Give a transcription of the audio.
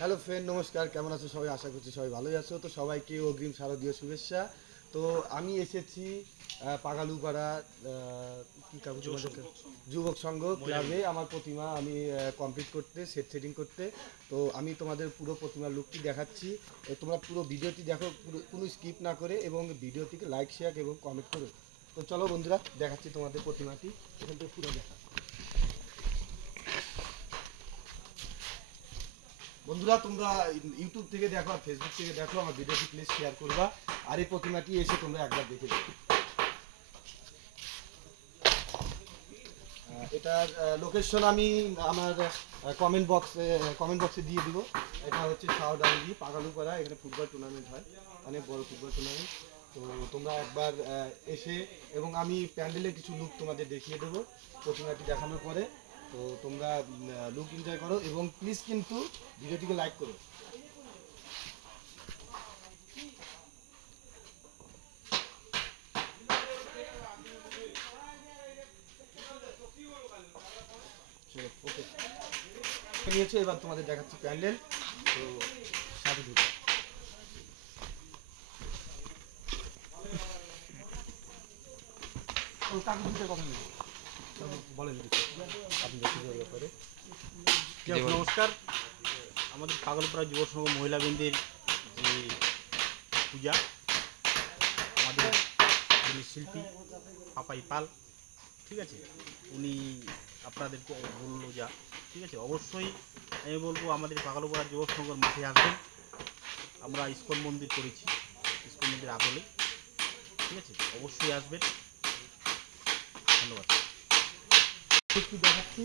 Hello friend, নমস্কার। কেমন আছো সবাই? আশা করছি সবাই ভালোই আছো। তো সবাইকে অগ্রিম শারদীয় শুভেচ্ছা। তো আমি এসেছি পাগালুপাড়া কী কাকু তোমাদের যুবক সংঘ ক্লাবে আমার প্রতিমা আমি কমপ্লিট করতে, সেটিং করতে। তো আমি তোমাদের পুরো প্রতিমার লুকটি দেখাচ্ছি। তোমরা পুরো ভিডিওটি দেখো, পুরো কোনো স্কিপ না করে, এবং ভিডিওটিকে লাইক, শেয়ার এবং কমেন্ট করো। তো চলো বন্ধুরা, দেখাচ্ছি তোমাদের প্রতিমাটি। এখান থেকে পুরো দেখা। বন্ধুরা, তোমরা ইউটিউব থেকে দেখো আর ফেসবুক থেকে দেখো, আমার ভিডিওটি প্লিজ শেয়ার করবা। আর এই প্রতিমাটি এসে তোমরা একবার দেখে দেবে। এটার লোকেশন আমি আমার কমেন্ট বক্সে দিয়ে দিব। এটা হচ্ছে শাহডাঙ্গি পাগালুপাড়া। এখানে ফুটবল টুর্নামেন্ট হয়, অনেক বড় ফুটবল টুর্নামেন্ট। তো তোমরা একবার এসে, এবং আমি প্যান্ডেলের কিছু লুক তোমাদের দেখিয়ে দেবো প্রতিমাটি দেখানোর পরে। তো তোমরা লুক এনজয় করো, এবং প্লিজ কিন্তু ভিডিওটিকে লাইক করো। ওকে, নিয়েছে। এবার তোমাদের দেখাচ্ছি প্যান্ডেল। তো সাথে ঢুকে কাকু দুটো কথা নেই, বলেন আপনি ব্যাপারে। নমস্কার। আমাদের পাগলপাড়া যুব সংঘ মহিলা বৃন্দের যে পূজা, আমাদের যিনি শিল্পী পাপাই পাল, ঠিক আছে, উনি আপনাদেরকে বললো যা, ঠিক আছে। অবশ্যই আমি বলবো আমাদের পাগলপাড়া যুব সংঘর মাঠে আসবেন। আমরা ইস্কন মন্দির করেছি, ইস্কন মন্দির আদলে, ঠিক আছে, অবশ্যই আসবেন। ধন্যবাদ। দেখাচ্ছি